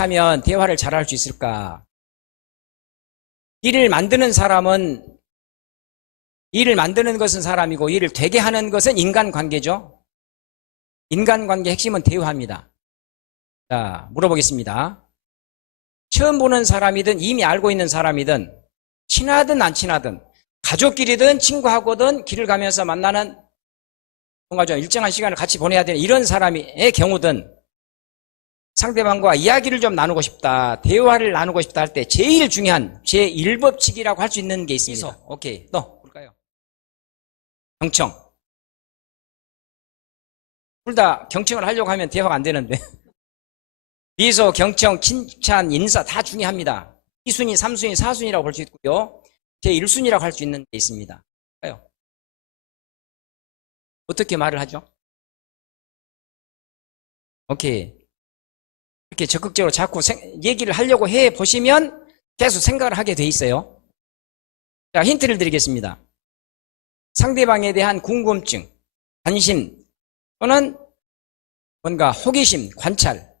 어떻게 하면 대화를 잘할 수 있을까? 일을 만드는 것은 사람이고 일을 되게 하는 것은 인간관계죠. 인간관계 핵심은 대화입니다. 자, 물어보겠습니다. 처음 보는 사람이든 이미 알고 있는 사람이든 친하든 안 친하든 가족끼리든 친구하고든 길을 가면서 만나는 뭔가 좀 일정한 시간을 같이 보내야 되는 이런 사람의 경우든 상대방과 이야기를 좀 나누고 싶다, 대화를 나누고 싶다 할 때 제일 중요한 제1법칙이라고 할 수 있는 게 있습니다. 오케이, 또 볼까요? 경청. 둘 다 경청을 하려고 하면 대화가 안 되는데 미소, 경청, 칭찬, 인사 다 중요합니다. 2순위, 3순위, 4순위라고 볼 수 있고요. 제1순위라고 할 수 있는 게 있습니다. 어떻게 말을 하죠? 오케이. 이렇게 적극적으로 자꾸 얘기를 하려고 해 보시면 계속 생각을 하게 돼 있어요. 자, 힌트를 드리겠습니다. 상대방에 대한 궁금증, 관심 또는 뭔가 호기심, 관찰,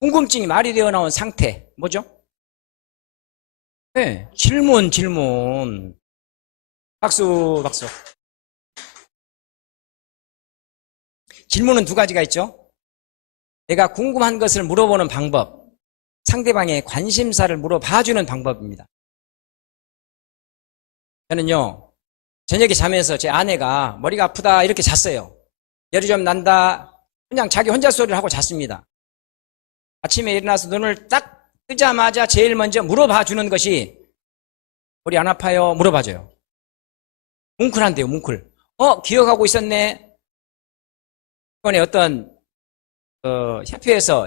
궁금증이 말이 되어 나온 상태 뭐죠? 네, 질문. 박수. 질문은 두 가지가 있죠. 내가 궁금한 것을 물어보는 방법, 상대방의 관심사를 물어봐주는 방법입니다. 저는요, 저녁에 자면서 제 아내가 머리가 아프다 이렇게 잤어요. 열이 좀 난다, 그냥 자기 혼자 소리를 하고 잤습니다. 아침에 일어나서 눈을 딱 뜨자마자 제일 먼저 물어봐주는 것이 머리 안 아파요? 물어봐줘요. 뭉클한데요, 뭉클. 기억하고 있었네. 이번에 어떤 협회에서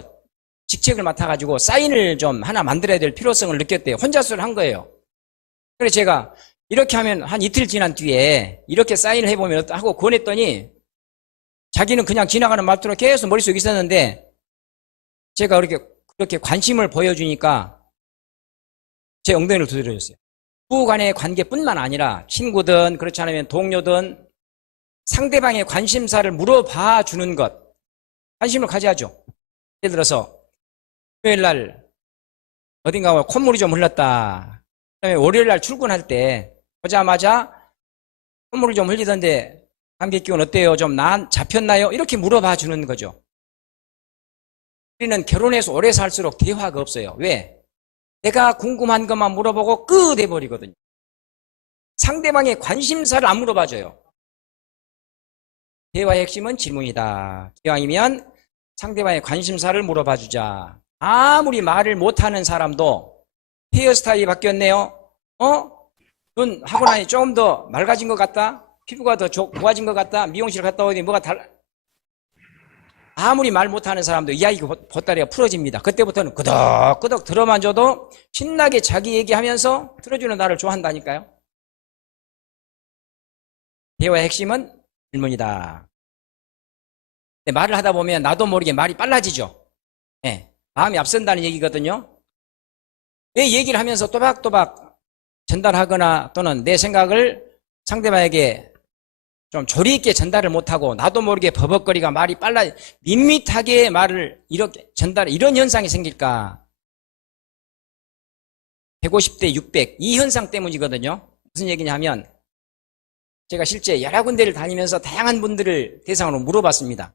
직책을 맡아가지고 사인을 좀 하나 만들어야 될 필요성을 느꼈대요. 혼자서 한 거예요. 그래서 제가 이렇게 하면 한 이틀 지난 뒤에 이렇게 사인을 해보면 하고 권했더니 자기는 그냥 지나가는 말투로 계속 머릿속에 있었는데 제가 그렇게 관심을 보여주니까 제 엉덩이를 두드려줬어요. 부부 간의 관계뿐만 아니라 친구든 그렇지 않으면 동료든 상대방의 관심사를 물어봐 주는 것, 관심을 가져야죠. 예를 들어서 토요일날 어딘가 콧물이 좀 흘렀다. 그다음에 월요일날 출근할 때 보자마자 콧물이 좀 흘리던데 감기 기운 어때요? 좀 잡혔나요? 이렇게 물어봐 주는 거죠. 우리는 결혼해서 오래 살수록 대화가 없어요. 왜? 내가 궁금한 것만 물어보고 끝 해버리거든요. 상대방의 관심사를 안 물어봐줘요. 대화의 핵심은 질문이다. 기왕이면 상대방의 관심사를 물어봐주자. 아무리 말을 못하는 사람도 헤어스타일이 바뀌었네요. 눈 하고 나니 조금 더 맑아진 것 같다. 피부가 더 좋아진 것 같다. 미용실 갔다 오니 뭐가 아무리 말 못하는 사람도 이야기 보따리가 풀어집니다. 그때부터는 끄덕끄덕 들어만 줘도 신나게 자기 얘기하면서 들어주는 나를 좋아한다니까요. 대화의 핵심은 질문이다. 말을 하다 보면 나도 모르게 말이 빨라지죠. 네, 마음이 앞선다는 얘기거든요. 내 얘기를 하면서 또박또박 전달하거나 또는 내 생각을 상대방에게 좀 조리 있게 전달을 못하고 나도 모르게 버벅거리가 말이 빨라 밋밋하게 말을 이렇게 이런 현상이 생길까? 150대 600 이 현상 때문이거든요. 무슨 얘기냐 하면 제가 실제 여러 군데를 다니면서 다양한 분들을 대상으로 물어봤습니다.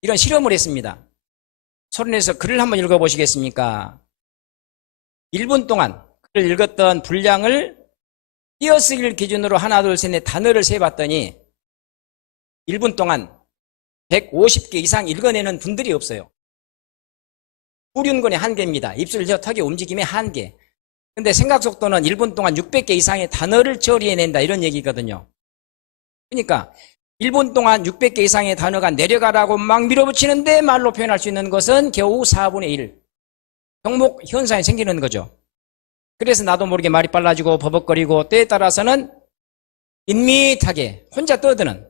이런 실험을 했습니다. 서론에서 글을 한번 읽어보시겠습니까? 1분 동안 글을 읽었던 분량을 띄어쓰기를 기준으로 하나 둘 셋 넷 단어를 세봤더니 1분 동안 150개 이상 읽어내는 분들이 없어요. 후륜근의 한계입니다. 입술 턱의 움직임의 한계. 근데 생각 속도는 1분 동안 600개 이상의 단어를 처리해낸다 이런 얘기거든요. 그러니까 1분 동안 600개 이상의 단어가 내려가라고 막 밀어붙이는데 말로 표현할 수 있는 것은 겨우 4분의 1. 경목 현상이 생기는 거죠. 그래서 나도 모르게 말이 빨라지고 버벅거리고 때에 따라서는 밋밋하게 혼자 떠드는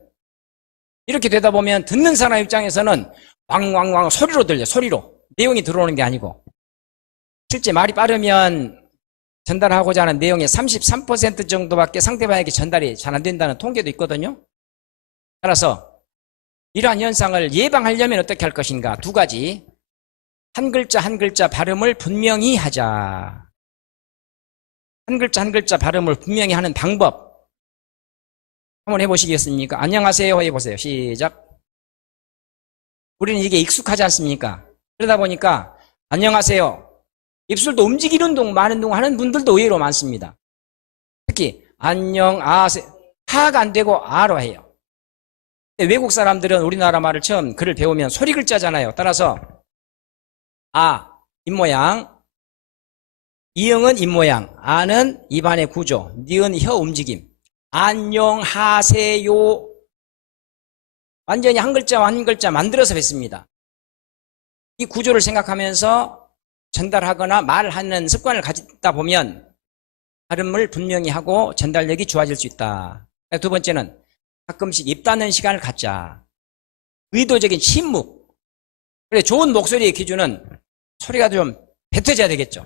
이렇게 되다 보면 듣는 사람 입장에서는 왕왕왕 소리로 들려. 소리로. 내용이 들어오는 게 아니고 실제 말이 빠르면 전달하고자 하는 내용의 33% 정도밖에 상대방에게 전달이 잘 안 된다는 통계도 있거든요. 따라서 이러한 현상을 예방하려면 어떻게 할 것인가? 두 가지. 한 글자 한 글자 발음을 분명히 하자. 한 글자 한 글자 발음을 분명히 하는 방법 한번 해보시겠습니까? 안녕하세요 해보세요. 시작. 우리는 이게 익숙하지 않습니까? 그러다 보니까 안녕하세요. 입술도 움직이는 운동, 많은 운동 하는 분들도 의외로 많습니다. 특히 안녕하세요. 하가 안 되고 아로 해요. 외국 사람들은 우리나라 말을 처음 글을 배우면 소리 글자잖아요. 따라서 아, 입모양, 이응은 입모양, 아는 입안의 구조, 니은 혀 움직임, 안녕하세요. 완전히 한 글자 한 글자 만들어서 뱉습니다. 이 구조를 생각하면서 전달하거나 말하는 습관을 가지다 보면 발음을 분명히 하고 전달력이 좋아질 수 있다. 두 번째는 가끔씩 입 닫는 시간을 갖자. 의도적인 침묵. 그래, 좋은 목소리의 기준은 소리가 좀 뱉어져야 되겠죠.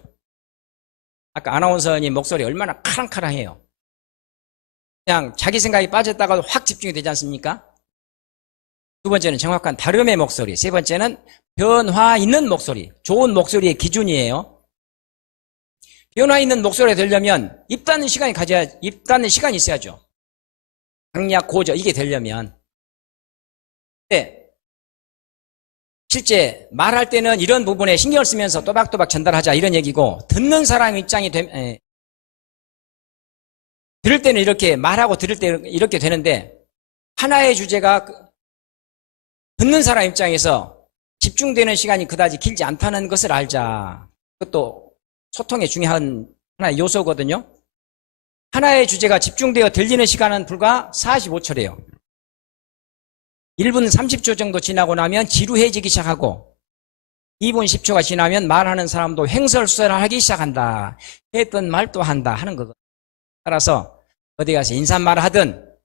아까 아나운서님 목소리 얼마나 카랑카랑해요. 그냥 자기 생각이 빠졌다가도 확 집중이 되지 않습니까? 두 번째는 정확한 발음의 목소리. 세 번째는 변화 있는 목소리. 좋은 목소리의 기준이에요. 변화 있는 목소리가 되려면 입 닫는 시간이 있어야죠. 강약, 고저, 이게 되려면. 네. 실제 말할 때는 이런 부분에 신경을 쓰면서 또박또박 전달하자 이런 얘기고, 듣는 사람 입장이 들을 때는 이렇게 말하고 들을 때 이렇게 되는데, 하나의 주제가 듣는 사람 입장에서 집중되는 시간이 그다지 길지 않다는 것을 알자. 그것도 소통의 중요한 하나의 요소거든요. 하나의 주제가 집중되어 들리는 시간은 불과 45초래요. 1분 30초 정도 지나고 나면 지루해지기 시작하고 2분 10초가 지나면 말하는 사람도 횡설수설하기 시작한다. 했던 말 또 한다 하는 거거든요. 따라서 어디 가서 인사말을 하든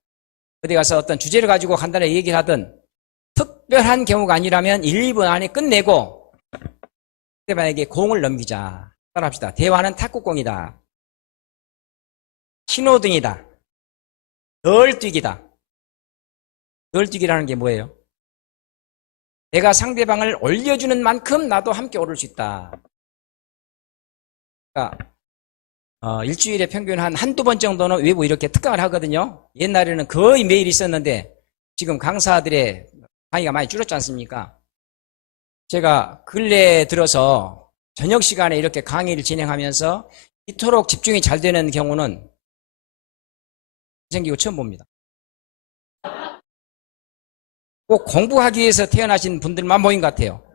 어디 가서 어떤 주제를 가지고 간단하게 얘기를 하든 특별한 경우가 아니라면 1, 2분 안에 끝내고 상대방에게 공을 넘기자. 따라합시다. 대화는 탁구공이다. 신호등이다. 널뛰기다. 널뛰기라는 게 뭐예요? 내가 상대방을 올려주는 만큼 나도 함께 오를 수 있다. 그러니까 일주일에 평균 한두 번 정도는 외부 이렇게 특강을 하거든요. 옛날에는 거의 매일 있었는데 지금 강사들의 강의가 많이 줄었지 않습니까? 제가 근래에 들어서 저녁 시간에 이렇게 강의를 진행하면서 이토록 집중이 잘 되는 경우는 생기고 처음 봅니다. 꼭 공부하기 위해서 태어나신 분들만 모인 것 같아요.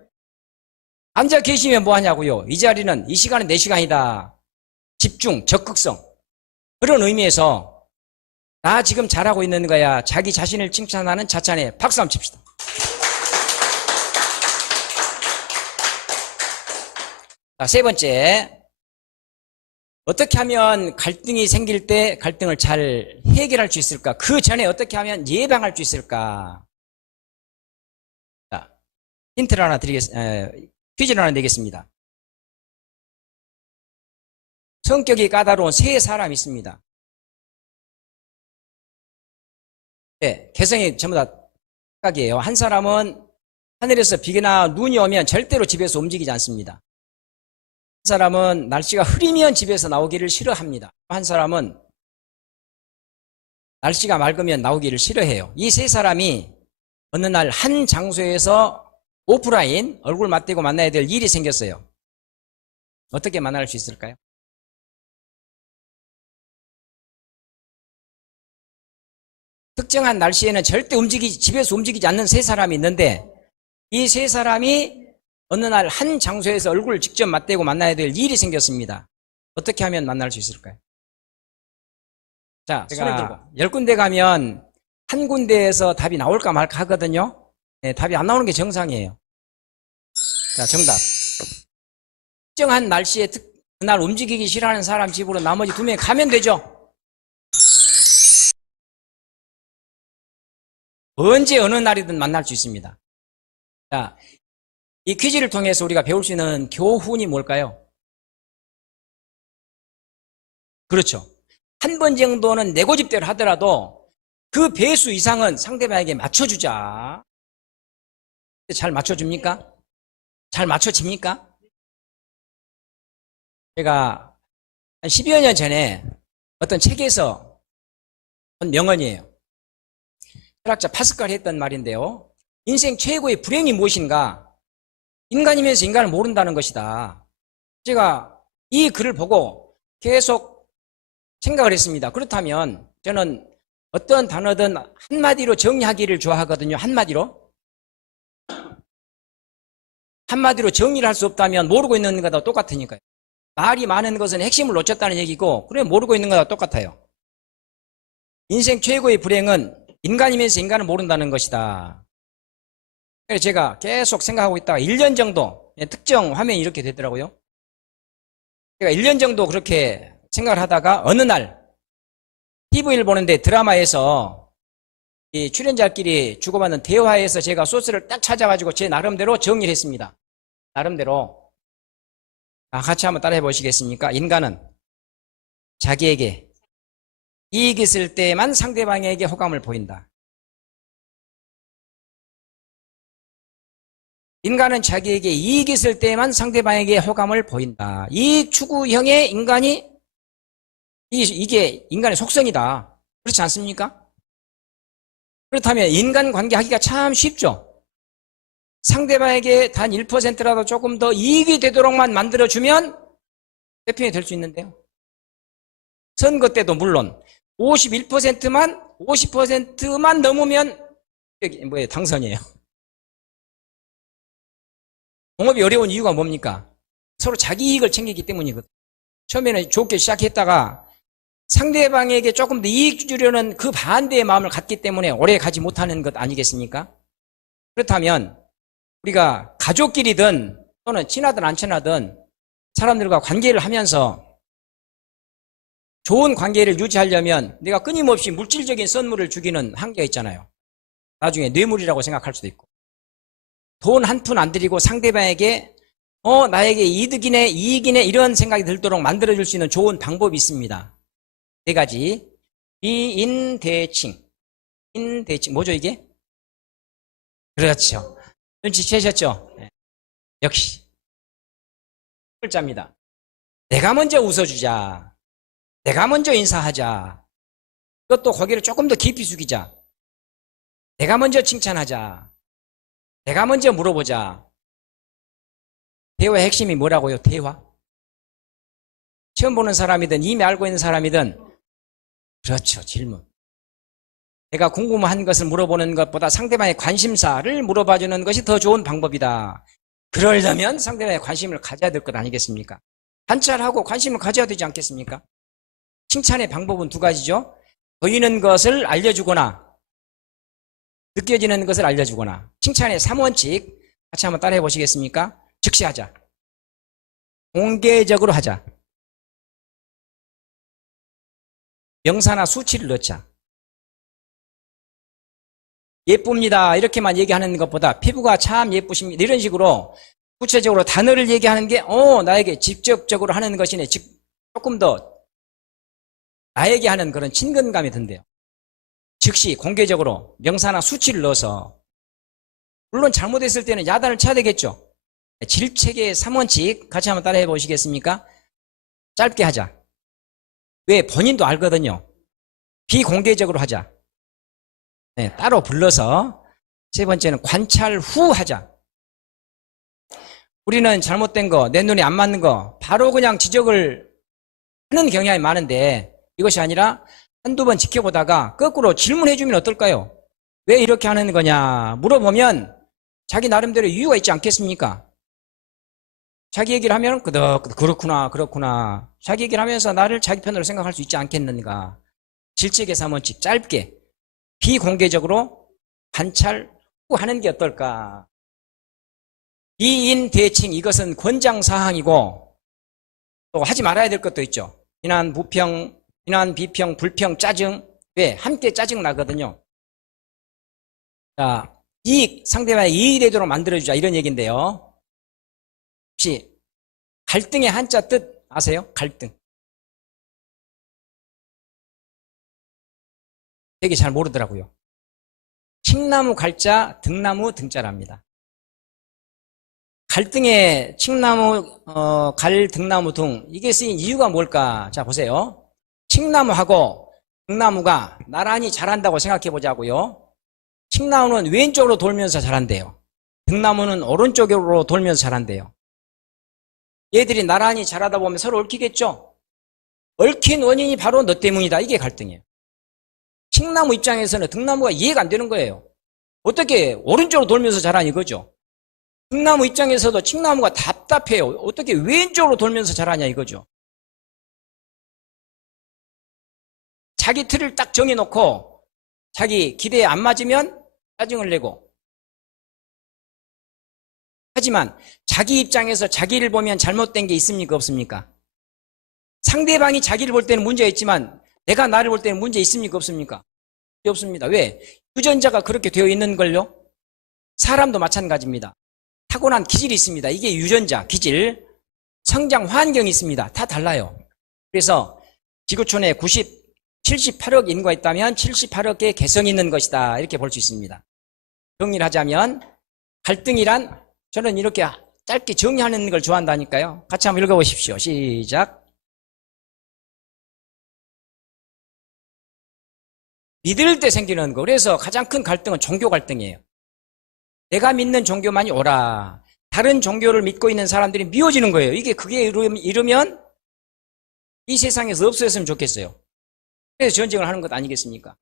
앉아 계시면 뭐 하냐고요. 이 자리는 이 시간은 내 시간이다. 집중, 적극성. 그런 의미에서 나 지금 잘하고 있는 거야. 자기 자신을 칭찬하는 자찬에 박수 한번 칩시다. 자, 세 번째. 어떻게 하면 갈등이 생길 때 갈등을 잘 해결할 수 있을까? 그 전에 어떻게 하면 예방할 수 있을까? 자, 힌트를 하나 퀴즈를 하나 내겠습니다. 성격이 까다로운 세 사람이 있습니다. 네, 개성이 전부 다 각이에요. 한 사람은 하늘에서 비나 눈이 오면 절대로 집에서 움직이지 않습니다. 한 사람은 날씨가 흐리면 집에서 나오기를 싫어합니다. 한 사람은 날씨가 맑으면 나오기를 싫어해요. 이 세 사람이 어느 날 한 장소에서 오프라인 얼굴 맞대고 만나야 될 일이 생겼어요. 어떻게 만날 수 있을까요? 특정한 날씨에는 절대 집에서 움직이지 않는 세 사람이 있는데 이 세 사람이 어느 날 한 장소에서 얼굴을 직접 맞대고 만나야 될 일이 생겼습니다. 어떻게 하면 만날 수 있을까요? 자, 손을 들고 10군데 가면 한 군데에서 답이 나올까 말까 하거든요. 네, 답이 안 나오는 게 정상이에요. 자, 정답. 특정한 날씨에 그날 움직이기 싫어하는 사람 집으로 나머지 2명이 가면 되죠. 언제 어느 날이든 만날 수 있습니다. 자, 이 퀴즈를 통해서 우리가 배울 수 있는 교훈이 뭘까요? 그렇죠. 한 번 정도는 내 고집대로 하더라도 그 배수 이상은 상대방에게 맞춰주자. 잘 맞춰줍니까? 잘 맞춰집니까? 제가 한 10여 년 전에 어떤 책에서 본 명언이에요. 철학자 파스칼이 했던 말인데요. 인생 최고의 불행이 무엇인가? 인간이면서 인간을 모른다는 것이다. 제가 이 글을 보고 계속 생각을 했습니다. 그렇다면 저는 어떤 단어든 한마디로 정의하기를 좋아하거든요. 한마디로 정의를 할 수 없다면 모르고 있는 것과 똑같으니까요. 말이 많은 것은 핵심을 놓쳤다는 얘기고, 그래 모르고 있는 것과 똑같아요. 인생 최고의 불행은 인간이면서 인간을 모른다는 것이다. 그래서 제가 계속 생각하고 있다가 1년 정도 특정 화면이 이렇게 되더라고요. 제가 1년 정도 그렇게 생각을 하다가 어느 날 TV를 보는데 드라마에서 이 출연자끼리 주고받는 대화에서 제가 소스를 딱 찾아가지고 제 나름대로 정리를 했습니다. 나름대로. 같이 한번 따라해 보시겠습니까? 인간은 자기에게 이익이 있을 때만 상대방에게 호감을 보인다. 인간은 자기에게 이익이 있을 때만 상대방에게 호감을 보인다. 이익 추구형의 인간이 이게 인간의 속성이다. 그렇지 않습니까? 그렇다면 인간관계 하기가 참 쉽죠. 상대방에게 단 1%라도 조금 더 이익이 되도록만 만들어주면 대표이 될 수 있는데요. 선거 때도 물론 50%만 넘으면 당선이에요. 동업이 어려운 이유가 뭡니까? 서로 자기 이익을 챙기기 때문이거든요. 처음에는 좋게 시작했다가 상대방에게 조금 더 이익 주려는 그 반대의 마음을 갖기 때문에 오래 가지 못하는 것 아니겠습니까? 그렇다면 우리가 가족끼리든 또는 친하든 안 친하든 사람들과 관계를 하면서 좋은 관계를 유지하려면 내가 끊임없이 물질적인 선물을 주기는 한계가 있잖아요. 나중에 뇌물이라고 생각할 수도 있고, 돈 한 푼 안 들이고 상대방에게 나에게 이득이네 이익이네 이런 생각이 들도록 만들어줄 수 있는 좋은 방법이 있습니다. 4가지. 비인대칭. 인대칭 뭐죠 이게? 그렇죠. 눈치채셨죠? 네. 역시 글자입니다. 내가 먼저 웃어주자. 내가 먼저 인사하자. 그것도 고개를 조금 더 깊이 숙이자. 내가 먼저 칭찬하자. 내가 먼저 물어보자. 대화의 핵심이 뭐라고요? 대화. 처음 보는 사람이든 이미 알고 있는 사람이든 그렇죠. 질문. 내가 궁금한 것을 물어보는 것보다 상대방의 관심사를 물어봐주는 것이 더 좋은 방법이다. 그러려면 상대방의 관심을 가져야 될 것 아니겠습니까? 관찰하고 관심을 가져야 되지 않겠습니까? 칭찬의 방법은 2가지죠. 보이는 것을 알려주거나 느껴지는 것을 알려주거나. 칭찬의 3원칙 같이 한번 따라해 보시겠습니까? 즉시 하자. 공개적으로 하자. 명사나 수치를 넣자. 예쁩니다 이렇게만 얘기하는 것보다 피부가 참 예쁘십니다 이런 식으로 구체적으로 단어를 얘기하는 게 나에게 직접적으로 하는 것이네. 조금 더 나에게 하는 그런 친근감이 든대요. 즉시 공개적으로 명사나 수치를 넣어서. 물론 잘못했을 때는 야단을 쳐야 되겠죠. 질책의 3원칙 같이 한번 따라해 보시겠습니까? 짧게 하자. 왜? 본인도 알거든요. 비공개적으로 하자. 네, 따로 불러서. 3번째는 관찰 후 하자. 우리는 잘못된 거, 내 눈에 안 맞는 거 바로 그냥 지적을 하는 경향이 많은데 이것이 아니라 한두 번 지켜보다가 거꾸로 질문해주면 어떨까요? 왜 이렇게 하는 거냐 물어보면 자기 나름대로 이유가 있지 않겠습니까? 자기 얘기를 하면 그렇구나. 자기 얘기를 하면서 나를 자기 편으로 생각할 수 있지 않겠는가. 질책의 3원칙 짧게 비공개적으로 관찰 후 하는 게 어떨까. 이인대칭 이것은 권장사항이고 또 하지 말아야 될 것도 있죠. 비난, 부평, 비난, 비평, 불평, 짜증. 왜? 함께 짜증 나거든요. 자, 상대방의 이익이 되도록 만들어주자 이런 얘기인데요. 혹시 갈등의 한자 뜻 아세요? 갈등. 되게 잘 모르더라고요. 칡나무 갈자, 등나무 등자랍니다. 갈등의 칡나무, 갈, 등나무, 등 이게 쓰인 이유가 뭘까? 자, 보세요. 칡나무하고 등나무가 나란히 자란다고 생각해 보자고요. 칡나무는 왼쪽으로 돌면서 자란대요. 등나무는 오른쪽으로 돌면서 자란대요. 얘들이 나란히 자라다 보면 서로 얽히겠죠? 얽힌 원인이 바로 너 때문이다. 이게 갈등이에요. 칡나무 입장에서는 등나무가 이해가 안 되는 거예요. 어떻게 오른쪽으로 돌면서 자라니 이거죠. 등나무 입장에서도 칡나무가 답답해요. 어떻게 왼쪽으로 돌면서 자라냐 이거죠. 자기 틀을 딱 정해놓고 자기 기대에 안 맞으면 짜증을 내고, 하지만 자기 입장에서 자기를 보면 잘못된 게 있습니까 없습니까? 상대방이 자기를 볼 때는 문제가 있지만 내가 나를 볼 때는 문제 있습니까 없습니까? 없습니다. 왜? 유전자가 그렇게 되어 있는 걸요. 사람도 마찬가지입니다. 타고난 기질이 있습니다. 이게 유전자, 기질, 성장 환경이 있습니다. 다 달라요. 그래서 지구촌에 78억 인구가 있다면 78억 개의 개성이 있는 것이다. 이렇게 볼 수 있습니다. 정리를 하자면 갈등이란, 저는 이렇게 짧게 정리하는 걸 좋아한다니까요. 같이 한번 읽어보십시오. 시작. 믿을 때 생기는 거. 그래서 가장 큰 갈등은 종교 갈등이에요. 내가 믿는 종교만이 옳아. 다른 종교를 믿고 있는 사람들이 미워지는 거예요. 이게 그게 이르면 이 세상에서 없어졌으면 좋겠어요. 그래서 전쟁을 하는 것 아니겠습니까?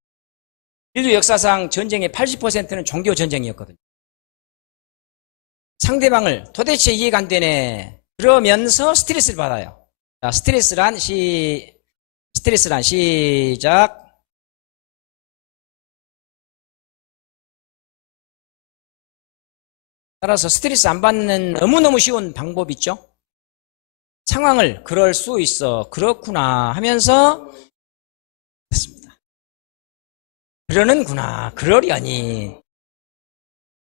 인류 역사상 전쟁의 80%는 종교 전쟁이었거든요. 상대방을 도대체 이해가 안 되네. 그러면서 스트레스를 받아요. 자, 스트레스란 시작. 따라서 스트레스 안 받는 너무너무 쉬운 방법이 있죠. 상황을 그럴 수 있어, 그렇구나 하면서 됐습니다. 그러는구나, 그러려니.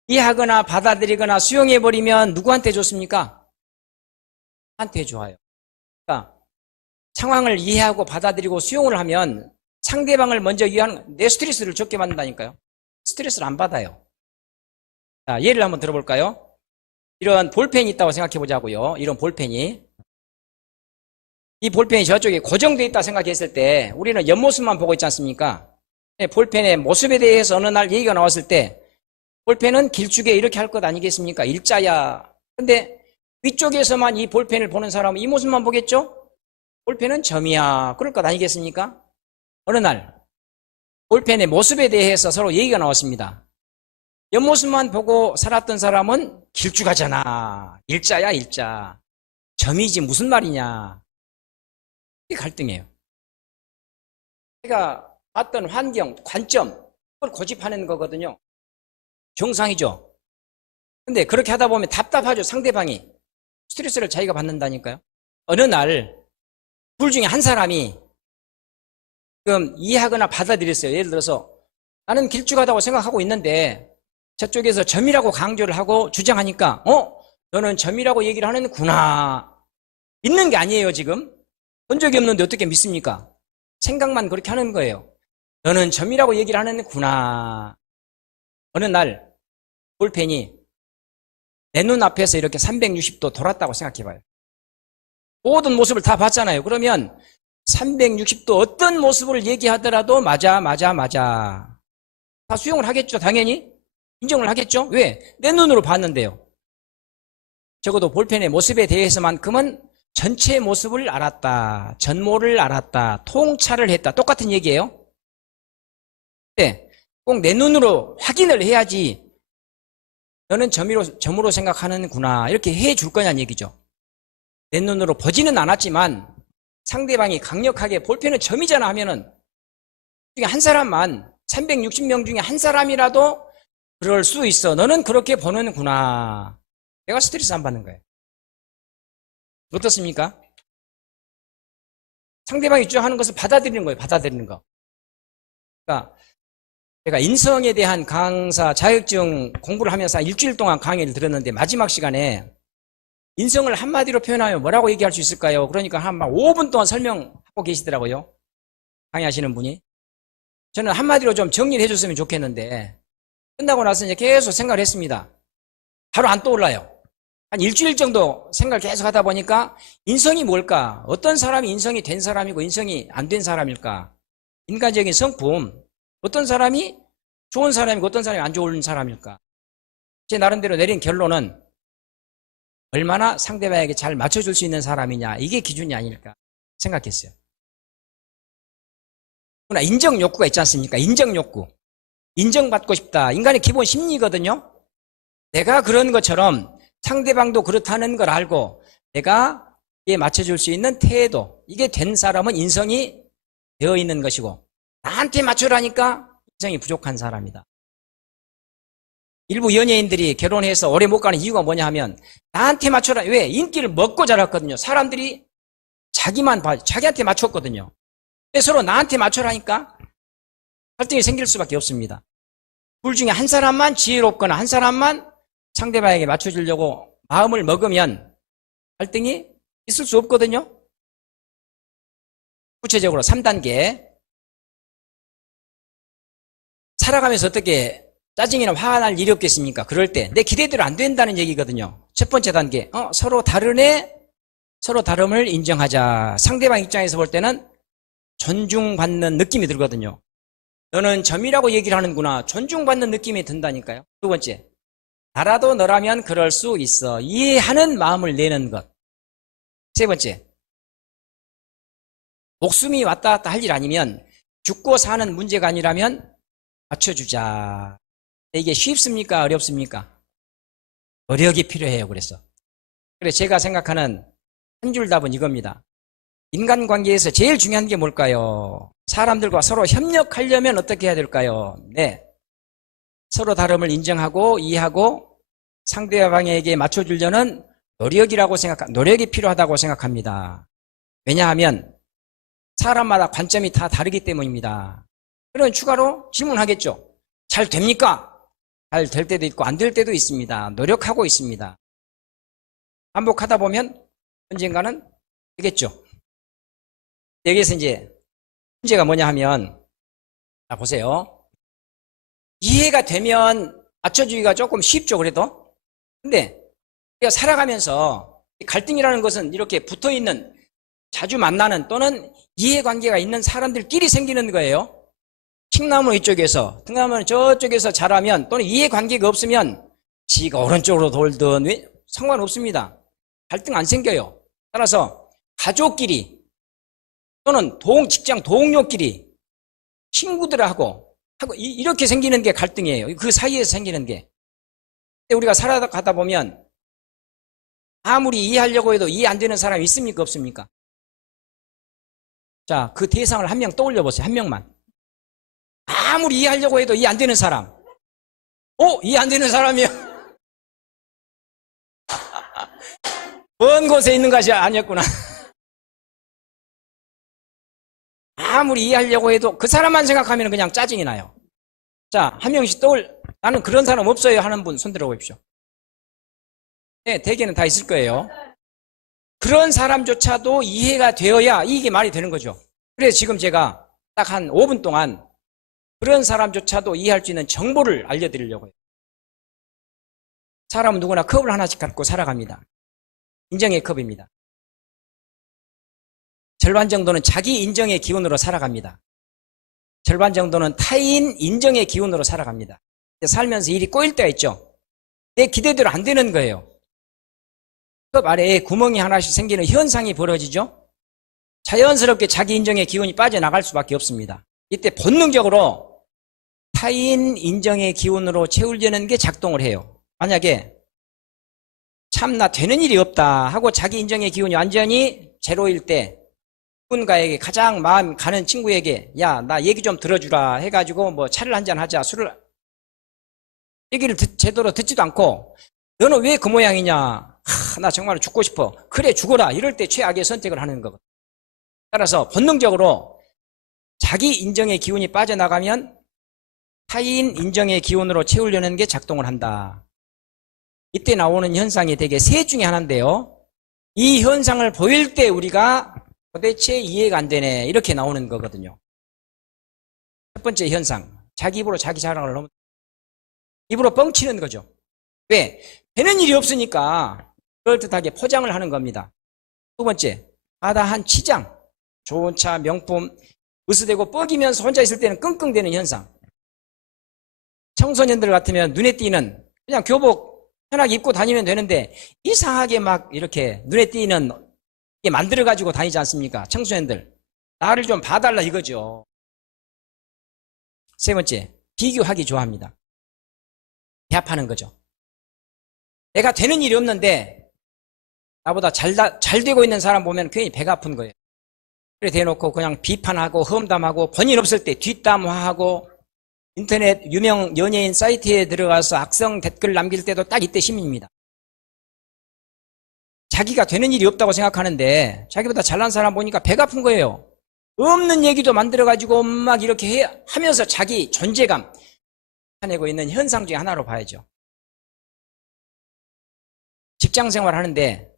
이해하거나 받아들이거나 수용해버리면 누구한테 좋습니까? 한테 좋아요. 그러니까 상황을 이해하고 받아들이고 수용을 하면 상대방을 먼저 이해하는, 내 스트레스를 적게 받는다니까요. 스트레스를 안 받아요. 자, 예를 한번 들어볼까요? 이런 볼펜이 있다고 생각해 보자고요. 이런 볼펜이. 이 볼펜이 저쪽에 고정되어 있다 생각했을 때 우리는 옆모습만 보고 있지 않습니까? 볼펜의 모습에 대해서 어느 날 얘기가 나왔을 때 볼펜은 길쭉에 이렇게 할 것 아니겠습니까? 일자야. 근데 위쪽에서만 이 볼펜을 보는 사람은 이 모습만 보겠죠? 볼펜은 점이야. 그럴 것 아니겠습니까? 어느 날 볼펜의 모습에 대해서 서로 얘기가 나왔습니다. 옆모습만 보고 살았던 사람은 길쭉하잖아. 일자야, 일자. 점이지 무슨 말이냐. 이게 갈등이에요. 제가 봤던 환경, 관점, 그걸 고집하는 거거든요. 정상이죠. 근데 그렇게 하다 보면 답답하죠. 상대방이. 스트레스를 자기가 받는다니까요. 어느 날 둘 중에 한 사람이 지금 이해하거나 받아들였어요. 예를 들어서 나는 길쭉하다고 생각하고 있는데 저쪽에서 점이라고 강조를 하고 주장하니까 너는 점이라고 얘기를 하는구나. 믿는 게 아니에요. 지금 본 적이 없는데 어떻게 믿습니까? 생각만 그렇게 하는 거예요. 너는 점이라고 얘기를 하는구나. 어느 날 볼펜이 내 눈앞에서 이렇게 360도 돌았다고 생각해봐요. 모든 모습을 다 봤잖아요. 그러면 360도 어떤 모습을 얘기하더라도 맞아. 다 수용을 하겠죠. 당연히 인정을 하겠죠. 왜? 내 눈으로 봤는데요. 적어도 볼펜의 모습에 대해서만큼은 전체 모습을 알았다. 전모를 알았다. 통찰을 했다. 똑같은 얘기예요. 네, 꼭 내 눈으로 확인을 해야지 너는 점으로 생각하는구나 이렇게 해줄 거냐는 얘기죠. 내 눈으로 보지는 않았지만 상대방이 강력하게 볼펜은 점이잖아 하면은 중에 한 사람만 360명 중에 한 사람이라도 그럴 수 있어. 너는 그렇게 보는구나. 내가 스트레스 안 받는 거예요. 어떻습니까? 상대방이 주장하는 것을 받아들이는 거예요. 받아들이는 거. 그러니까 제가 인성에 대한 강사 자격증 공부를 하면서 일주일 동안 강의를 들었는데 마지막 시간에 인성을 한마디로 표현하면 뭐라고 얘기할 수 있을까요? 그러니까 한 5분 동안 설명하고 계시더라고요. 강의하시는 분이. 저는 한마디로 좀 정리를 해줬으면 좋겠는데 끝나고 나서 이제 계속 생각을 했습니다. 바로 안 떠올라요. 한 일주일 정도 생각을 계속 하다 보니까 인성이 뭘까? 어떤 사람이 인성이 된 사람이고 인성이 안 된 사람일까? 인간적인 성품. 어떤 사람이 좋은 사람이고 어떤 사람이 안 좋은 사람일까? 제 나름대로 내린 결론은 얼마나 상대방에게 잘 맞춰줄 수 있는 사람이냐. 이게 기준이 아닐까 생각했어요. 그러나 인정 욕구가 있지 않습니까? 인정 욕구. 인정받고 싶다. 인간의 기본 심리거든요. 내가 그런 것처럼 상대방도 그렇다는 걸 알고 내가 이에 맞춰줄 수 있는 태도. 이게 된 사람은 인성이 되어 있는 것이고 나한테 맞추라니까 인성이 부족한 사람이다. 일부 연예인들이 결혼해서 오래 못 가는 이유가 뭐냐 하면 나한테 맞춰라. 왜? 인기를 먹고 자랐거든요. 사람들이 자기만 봐, 자기한테 맞췄거든요. 서로 나한테 맞춰라니까 갈등이 생길 수밖에 없습니다. 둘 중에 한 사람만 지혜롭거나 한 사람만 상대방에게 맞춰주려고 마음을 먹으면 갈등이 있을 수 없거든요. 구체적으로 3단계. 살아가면서 어떻게 짜증이나 화가 날 일이 없겠습니까? 그럴 때 내 기대대로 안 된다는 얘기거든요. 첫 번째 단계, 서로 다르네, 서로 다름을 인정하자. 상대방 입장에서 볼 때는 존중받는 느낌이 들거든요. 너는 점이라고 얘기를 하는구나. 존중받는 느낌이 든다니까요. 두 번째, 나라도 너라면 그럴 수 있어. 이해하는 마음을 내는 것. 세 번째, 목숨이 왔다 갔다 할 일 아니면 죽고 사는 문제가 아니라면 맞춰주자. 이게 쉽습니까? 어렵습니까? 노력이 필요해요. 그래서 제가 생각하는 한 줄 답은 이겁니다. 인간관계에서 제일 중요한 게 뭘까요? 사람들과 서로 협력하려면 어떻게 해야 될까요? 네, 서로 다름을 인정하고 이해하고 상대방에게 맞춰주려는 노력이 필요하다고 생각합니다. 왜냐하면 사람마다 관점이 다 다르기 때문입니다. 그럼 추가로 질문하겠죠. 잘 됩니까? 잘 될 때도 있고 안 될 때도 있습니다. 노력하고 있습니다. 반복하다 보면 언젠가는 되겠죠. 여기에서 이제 문제가 뭐냐 하면, 자 보세요. 이해가 되면 맞춰주기가 조금 쉽죠. 그래도. 근데 우리가 살아가면서 갈등이라는 것은 이렇게 붙어있는, 자주 만나는 또는 이해관계가 있는 사람들끼리 생기는 거예요. 칡나무 이쪽에서, 등나무는 저쪽에서 자라면 또는 이해관계가 없으면 지가 오른쪽으로 돌든 상관없습니다. 갈등 안 생겨요. 따라서 가족끼리 또는 직장 동료끼리 친구들하고 이렇게 생기는 게 갈등이에요. 그 사이에서 생기는 게. 우리가 살아가다 보면 아무리 이해하려고 해도 이해 안 되는 사람이 있습니까? 없습니까? 자, 그 대상을 한 명 떠올려 보세요. 한 명만. 아무리 이해하려고 해도 이해 안 되는 사람. 이해 안 되는 사람이요? 먼 곳에 있는 것이 아니었구나. 아무리 이해하려고 해도 그 사람만 생각하면 그냥 짜증이 나요. 자, 한 명씩 나는 그런 사람 없어요 하는 분 손 들어보십시오. 네, 대개는 다 있을 거예요. 그런 사람조차도 이해가 되어야 이게 말이 되는 거죠. 그래서 지금 제가 딱 한 5분 동안 그런 사람조차도 이해할 수 있는 정보를 알려드리려고 해요. 사람은 누구나 컵을 하나씩 갖고 살아갑니다. 인정의 컵입니다. 절반 정도는 자기 인정의 기운으로 살아갑니다. 절반 정도는 타인 인정의 기운으로 살아갑니다. 살면서 일이 꼬일 때가 있죠. 내 기대대로 안 되는 거예요. 컵 아래에 구멍이 하나씩 생기는 현상이 벌어지죠. 자연스럽게 자기 인정의 기운이 빠져나갈 수밖에 없습니다. 이때 본능적으로 타인 인정의 기운으로 채우려는 게 작동을 해요. 만약에 참나 되는 일이 없다 하고 자기 인정의 기운이 완전히 제로일 때 누군가에게 가장 마음 가는 친구에게 야, 나 얘기 좀 들어주라 해가지고 뭐 차를 한잔 하자, 술을, 얘기를 제대로 듣지도 않고 너는 왜 그 모양이냐, 나 정말 죽고 싶어, 그래 죽어라, 이럴 때 최악의 선택을 하는 거거든요. 따라서 본능적으로 자기 인정의 기운이 빠져나가면 타인 인정의 기운으로 채우려는 게 작동을 한다. 이때 나오는 현상이 대개 셋 중에 하나인데요. 이 현상을 보일 때 우리가 도대체 이해가 안 되네, 이렇게 나오는 거거든요. 첫 번째 현상, 자기 입으로 자기 자랑을 너무 입으로 뻥치는 거죠. 왜? 되는 일이 없으니까 그럴듯하게 포장을 하는 겁니다. 두 번째, 과다한 치장. 좋은 차, 명품, 으스대고 뻐기면서 혼자 있을 때는 끙끙대는 현상. 청소년들 같으면 눈에 띄는 그냥 교복 편하게 입고 다니면 되는데 이상하게 막 이렇게 눈에 띄는 게 만들어가지고 다니지 않습니까? 청소년들. 나를 좀 봐달라 이거죠. 세 번째, 비교하기 좋아합니다. 배합하는 거죠. 내가 되는 일이 없는데 나보다 잘 되고 있는 사람 보면 괜히 배가 아픈 거예요. 그래 대놓고 그냥 비판하고 험담하고 본인 없을 때 뒷담화하고 인터넷 유명 연예인 사이트에 들어가서 악성 댓글 남길 때도 딱 이때 시민입니다. 자기가 되는 일이 없다고 생각하는데 자기보다 잘난 사람 보니까 배가 아픈 거예요. 없는 얘기도 만들어가지고 막 이렇게 하면서 자기 존재감 나타내고 있는 현상 중에 하나로 봐야죠. 직장 생활 하는데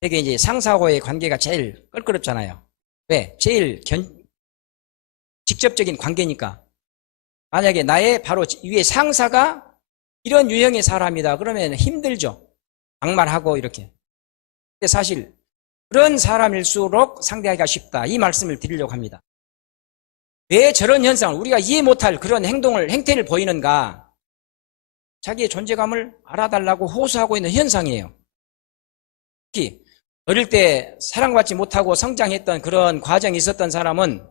되게 이제 상사하고의 관계가 제일 껄끄럽잖아요. 왜? 제일 직접적인 관계니까. 만약에 나의 바로 위에 상사가 이런 유형의 사람이다 그러면 힘들죠. 막말하고 이렇게. 근데 사실 그런 사람일수록 상대하기가 쉽다. 이 말씀을 드리려고 합니다. 왜 저런 현상을 우리가 이해 못할 그런 행태를 보이는가? 자기의 존재감을 알아달라고 호소하고 있는 현상이에요. 특히 어릴 때 사랑받지 못하고 성장했던 그런 과정이 있었던 사람은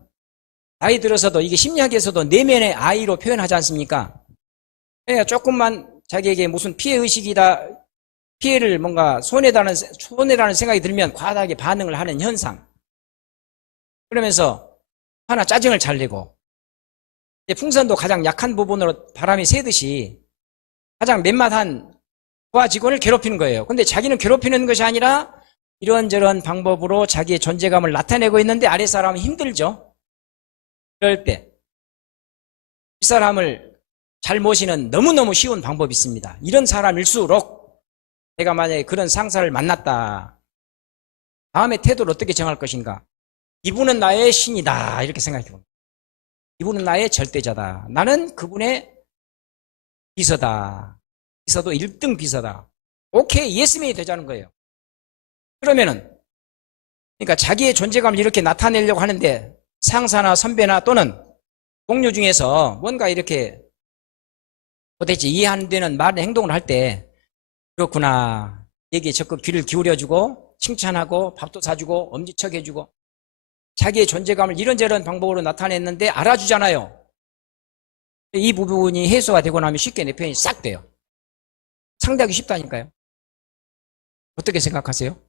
나이 들어서도 이게 심리학에서도 내면의 아이로 표현하지 않습니까? 그러니까 조금만 자기에게 무슨 피해의식이다, 피해를 뭔가 손해라는 생각이 들면 과다하게 반응을 하는 현상. 그러면서 하나 짜증을 잘 내고 풍선도 가장 약한 부분으로 바람이 새듯이 가장 맨맛한 부하 직원을 괴롭히는 거예요. 근데 자기는 괴롭히는 것이 아니라 이런저런 방법으로 자기의 존재감을 나타내고 있는데 아랫사람은 힘들죠. 그럴 때 이 사람을 잘 모시는 너무너무 쉬운 방법이 있습니다. 이런 사람일수록 내가 만약에 그런 상사를 만났다. 다음에 태도를 어떻게 정할 것인가? 이분은 나의 신이다. 이렇게 생각해 봅니다. 이분은 나의 절대자다. 나는 그분의 비서다. 비서도 1등 비서다. 오케이, 예스맨이 되자는 거예요. 그러면은 그러니까 자기의 존재감을 이렇게 나타내려고 하는데 상사나 선배나 또는 동료 중에서 뭔가 이렇게 도대체 이해 안 되는 말의 행동을 할 때 그렇구나. 얘기에 적극 귀를 기울여주고 칭찬하고 밥도 사주고 엄지척 해주고 자기의 존재감을 이런저런 방법으로 나타냈는데 알아주잖아요. 이 부분이 해소가 되고 나면 쉽게 내 표현이 싹 돼요. 상대하기 쉽다니까요. 어떻게 생각하세요?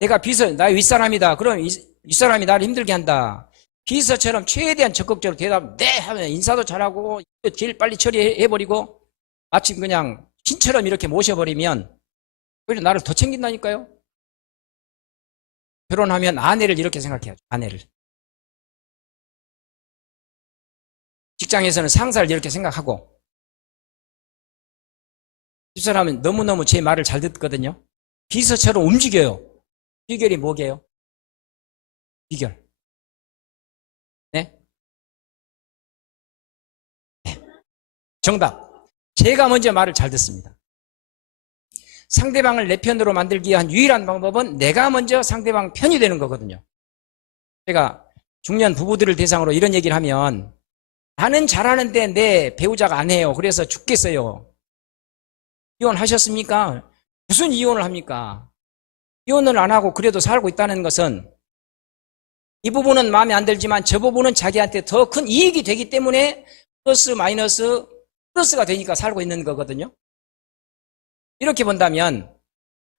내가 비서, 나의 윗사람이다. 그럼 윗사람이 나를 힘들게 한다. 비서처럼 최대한 적극적으로 대답, 네! 하면 인사도 잘하고, 일 빨리 처리해버리고, 마침 그냥 신처럼 이렇게 모셔버리면, 오히려 나를 더 챙긴다니까요? 결혼하면 아내를 이렇게 생각해야죠. 아내를. 직장에서는 상사를 이렇게 생각하고, 윗사람은 너무너무 제 말을 잘 듣거든요. 비서처럼 움직여요. 비결이 뭐게요? 비결. 네? 네. 정답. 제가 먼저 말을 잘 듣습니다. 상대방을 내 편으로 만들기 위한 유일한 방법은 내가 먼저 상대방 편이 되는 거거든요. 제가 중년 부부들을 대상으로 이런 얘기를 하면 나는 잘하는데 내 배우자가 안 해요. 그래서 죽겠어요. 이혼하셨습니까? 무슨 이혼을 합니까? 이혼을 안 하고 그래도 살고 있다는 것은 이 부분은 마음에 안 들지만 저 부분은 자기한테 더 큰 이익이 되기 때문에 플러스 마이너스 플러스가 되니까 살고 있는 거거든요. 이렇게 본다면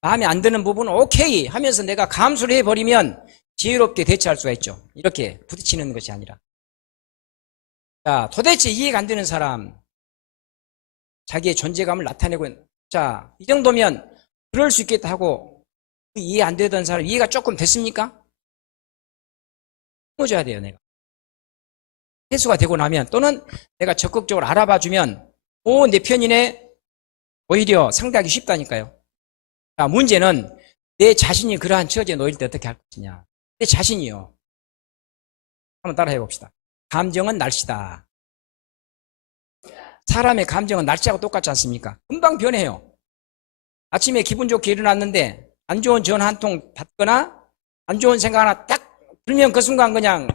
마음에 안 드는 부분은 오케이 하면서 내가 감수를 해버리면 지혜롭게 대처할 수가 있죠. 이렇게 부딪히는 것이 아니라. 자, 도대체 이해가 안 되는 사람, 자기의 존재감을 나타내고 있는, 자, 이 정도면 그럴 수 있겠다 하고 이해 안 되던 사람 이해가 조금 됐습니까? 끊어줘야 돼요. 내가 해소가 되고 나면 또는 내가 적극적으로 알아봐주면 내 편이네. 오히려 상대하기 쉽다니까요. 자, 문제는 내 자신이 그러한 처지에 놓일 때 어떻게 할 것이냐. 내 자신이요. 한번 따라해 봅시다. 감정은 날씨다. 사람의 감정은 날짜하고 똑같지 않습니까? 금방 변해요. 아침에 기분 좋게 일어났는데 안 좋은 전화 한 통 받거나 안 좋은 생각 하나 딱 들면 그 순간 그냥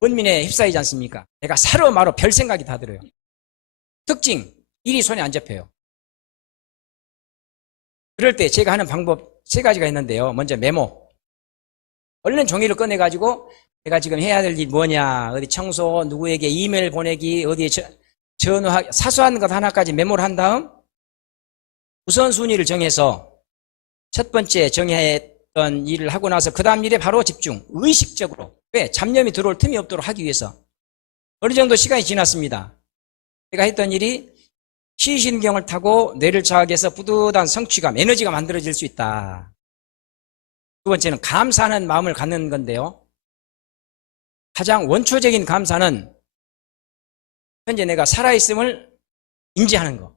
원민에 휩싸이지 않습니까? 내가 사러 마러 별 생각이 다 들어요. 특징, 일이 손에 안 잡혀요. 그럴 때 제가 하는 방법 3가지가 있는데요. 먼저 메모. 얼른 종이를 꺼내가지고 내가 지금 해야 될 일 뭐냐, 어디 청소, 누구에게 이메일 보내기, 어디에 전화하기, 사소한 것 하나까지 메모를 한 다음 우선순위를 정해서 첫 번째 정했던 일을 하고 나서 그 다음 일에 바로 집중, 의식적으로. 왜? 잡념이 들어올 틈이 없도록 하기 위해서. 어느 정도 시간이 지났습니다. 제가 했던 일이 시신경을 타고 뇌를 자극해서 뿌듯한 성취감, 에너지가 만들어질 수 있다. 두 번째는 감사하는 마음을 갖는 건데요. 가장 원초적인 감사는 현재 내가 살아있음을 인지하는 거.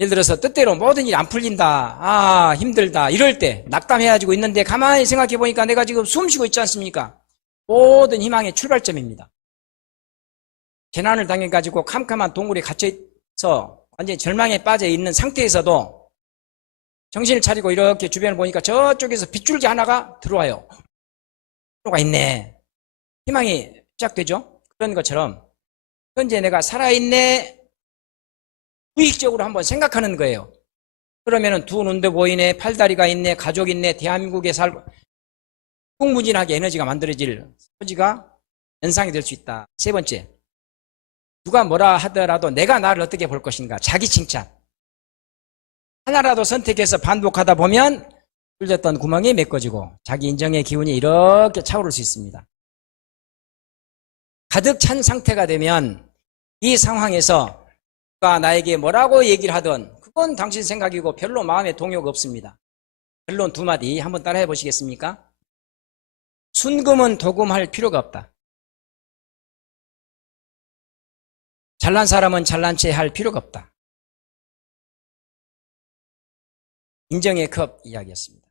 예를 들어서 뜻대로 모든 일이 안 풀린다, 아 힘들다 이럴 때 낙담해가지고 있는데 가만히 생각해 보니까 내가 지금 숨 쉬고 있지 않습니까? 모든 희망의 출발점입니다. 재난을 당해가지고 캄캄한 동굴에 갇혀서 완전히 절망에 빠져 있는 상태에서도 정신을 차리고 이렇게 주변을 보니까 저쪽에서 빗줄기 하나가 들어와요. 들어가 있네. 희망이 시작되죠? 그런 것처럼 현재 내가 살아있네, 의식적으로 한번 생각하는 거예요. 그러면은 2 눈도 보이네, 팔다리가 있네, 가족 있네, 대한민국에 살고 풍무진하게 에너지가 만들어질 소지가 연상이 될 수 있다. 3번째, 누가 뭐라 하더라도 내가 나를 어떻게 볼 것인가, 자기 칭찬. 하나라도 선택해서 반복하다 보면 뚫렸던 구멍이 메꿔지고 자기 인정의 기운이 이렇게 차오를 수 있습니다. 가득 찬 상태가 되면 이 상황에서 누가 나에게 뭐라고 얘기를 하든 그건 당신 생각이고 별로 마음에 동요가 없습니다. 결론 2마디 한번 따라해 보시겠습니까? 순금은 도금할 필요가 없다. 잘난 사람은 잘난 체 할 필요가 없다. 인정의 컵 이야기였습니다.